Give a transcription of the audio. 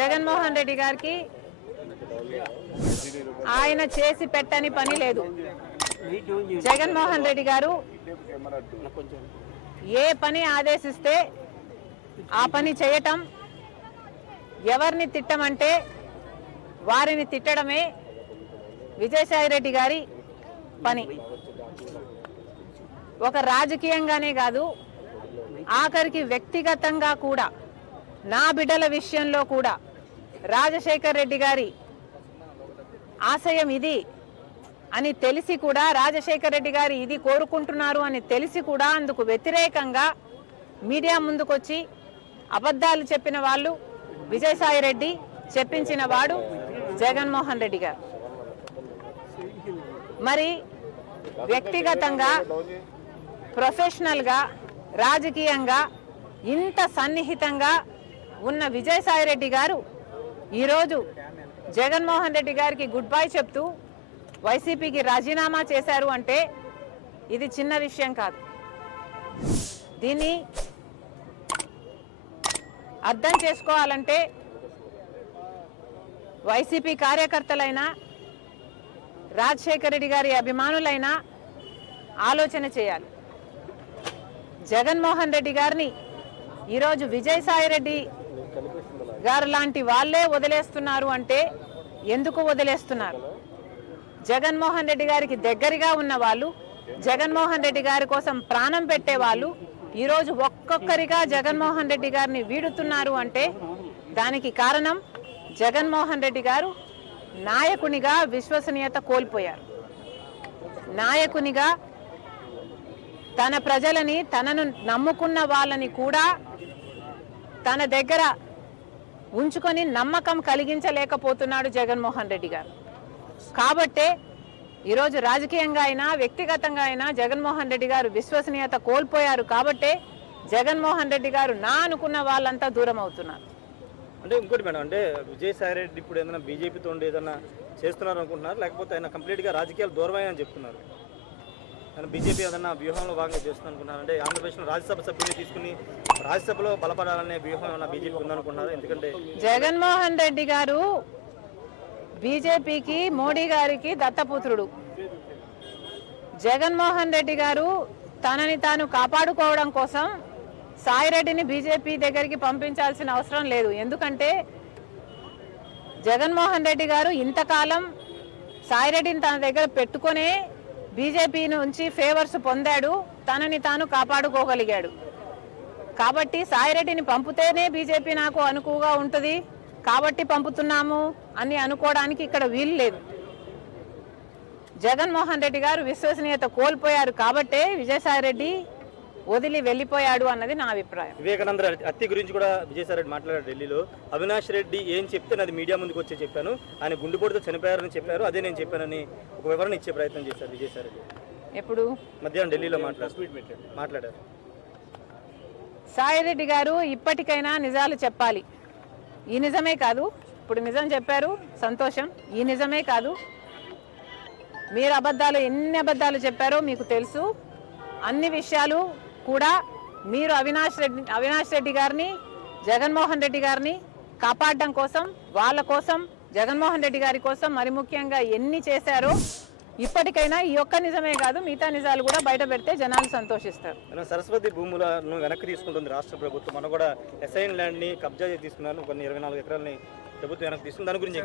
జగన్మోహన్ రెడ్డి గారికి ఆయన చేసి పెట్టని పని లేదు. జగన్మోహన్ రెడ్డి గారు ఏ పని ఆదేశిస్తే ఆ పని చేయటం, ఎవరిని తిట్టమంటే వారిని తిట్టడమే విజయసాయిరెడ్డి గారి పని. ఒక రాజకీయంగానే కాదు, ఆఖరికి వ్యక్తిగతంగా కూడా, నా బిడ్డల విషయంలో కూడా రాజశేఖర్ రెడ్డి గారి ఆశయం ఇది అని తెలిసి కూడా, రాజశేఖర్ రెడ్డి గారు ఇది కోరుకుంటున్నారు అని తెలిసి కూడా అందుకు వ్యతిరేకంగా మీడియా ముందుకొచ్చి అబద్ధాలు చెప్పిన వాళ్ళు విజయసాయిరెడ్డి, చెప్పించిన వాడు జగన్మోహన్ రెడ్డి గారు. మరి వ్యక్తిగతంగా, ప్రొఫెషనల్గా, రాజకీయంగా ఇంత సన్నిహితంగా ఉన్న విజయసాయిరెడ్డి గారు ఈరోజు జగన్మోహన్ రెడ్డి గారికి గుడ్ బై చెప్తూ వైసీపీకి రాజీనామా చేశారు అంటే ఇది చిన్న విషయం కాదు. దీన్ని అర్థం చేసుకోవాలంటే వైసీపీ కార్యకర్తలైనా, రాజశేఖర్ రెడ్డి గారి అభిమానులైనా ఆలోచన చేయాలి. జగన్మోహన్ రెడ్డి గారిని ఈరోజు విజయసాయిరెడ్డి గారు లాంటి వాళ్ళే వదిలేస్తున్నారు అంటే ఎందుకు వదిలేస్తున్నారు? జగన్మోహన్ రెడ్డి గారికి దగ్గరగా ఉన్న వాళ్ళు, జగన్మోహన్ రెడ్డి గారి కోసం ప్రాణం పెట్టే వాళ్ళు ఈరోజు ఒక్కొక్కరిగా జగన్మోహన్ రెడ్డి గారిని వీడుతున్నారు అంటే దానికి కారణం జగన్మోహన్ రెడ్డి గారు నాయకునిగా విశ్వసనీయత కోల్పోయారు. నాయకునిగా తన ప్రజలని, తనను నమ్ముకున్న వాళ్ళని కూడా తన దగ్గర ఉంచుకొని నమ్మకం కలిగించలేకపోతున్నాడు జగన్మోహన్ రెడ్డి గారు. కాబట్టే ఈరోజు రాజకీయంగా అయినా, వ్యక్తిగతంగా అయినా జగన్మోహన్ రెడ్డి గారు విశ్వసనీయత కోల్పోయారు. కాబట్టే జగన్మోహన్ రెడ్డి గారు నా అనుకున్న వాళ్ళంతా దూరం అవుతున్నారు. అంటే ఇంకోటి మేడం, అంటే విజయసాయిరెడ్డి ఇప్పుడు ఏదైనా బీజేపీతో ఉండి ఏదైనా చేస్తున్నారు అనుకుంటున్నారు, లేకపోతే ఆయన కంప్లీట్గా రాజకీయాలు దూరమని చెప్తున్నారు? ఆయన బీజేపీ ఏదైనా వ్యూహంలో భాగంగా చేస్తుంది అనుకుంటున్నారు? అంటే ఆంధ్రప్రదేశ్లో రాజ్యసభ సభ్యుని తీసుకుని రాజ్యసభలో బలపడాలనే వ్యూహం ఏమన్నా బీజేపీ ఉందనుకుంటున్నారు? ఎందుకంటే జగన్మోహన్ రెడ్డి గారు బీజేపీకి, మోడీ గారికి దత్తపుత్రుడు. జగన్మోహన్ రెడ్డి గారు తనని తాను కాపాడుకోవడం కోసం సాయిరెడ్డిని బీజేపీ దగ్గరికి పంపించాల్సిన అవసరం లేదు. ఎందుకంటే జగన్మోహన్ రెడ్డి గారు ఇంతకాలం సాయిరెడ్డిని తన దగ్గర పెట్టుకునే బీజేపీ నుంచి ఫేవర్స్ పొందాడు, తనని తాను కాపాడుకోగలిగాడు. కాబట్టి సాయిరెడ్డిని పంపితేనే బీజేపీ నాకు అనుకువగా ఉంటుంది కాబట్టి పంపుతున్నాము అని అనుకోవడానికి ఇక్కడ వీలు లేదు. జగన్మోహన్ రెడ్డి గారు విశ్వసనీయత కోల్పోయారు కాబట్టే విజయసాయిరెడ్డి వదిలి వెళ్ళిపోయాడు అన్నది నా అభిప్రాయం. వివేకానంద హత్య గురించి కూడా విజయసాయిరెడ్డి మాట్లాడారు ఢిల్లీలో. అవినాష్ రెడ్డి ఏం చెప్తే అది మీడియా ముందుకు వచ్చి చెప్పాను, ఆయన గుండెపోటుతో చనిపోయారని చెప్పారు, అదే నేను చెప్పానని ఒక వివరణ ఇచ్చే ప్రయత్నం చేశారు విజయసాయిరెడ్డి. ఎప్పుడు? మధ్యాహ్నం ఢిల్లీలో మాట్లాడారు. సాయిరెడ్డి గారు ఇప్పటికైనా నిజాలు చెప్పాలి. ఈ నిజమే కాదు, ఇప్పుడు నిజం చెప్పారు, సంతోషం. ఈ నిజమే కాదు, మీరు ఎన్ని అబద్ధాలు చెప్పారో మీకు తెలుసు. అన్ని విషయాలు కూడా మీరు అవినాష్ రెడ్డి గారిని, జగన్మోహన్ రెడ్డి గారిని కాపాడడం కోసం, వాళ్ళ కోసం, జగన్మోహన్ రెడ్డి గారి కోసం మరి ముఖ్యంగా ఎన్ని చేశారో ఇప్పటికైనా ఈ ఒక్క నిజమే కాదు, మిగతా నిజాలు కూడా బయట పెడితే జనాలు సంతోషిస్తారు. సరస్వతి భూములను వెనక్కి తీసుకుంటుంది రాష్ట్ర ప్రభుత్వం. మనం కూడా ఎస్ఐన్ ల్యాండ్ని కబ్జా తీసుకున్నాను, కొన్ని 24 ఎకరాలని ప్రభుత్వం వెనక్కి తీసుకుంది. దాని గురించి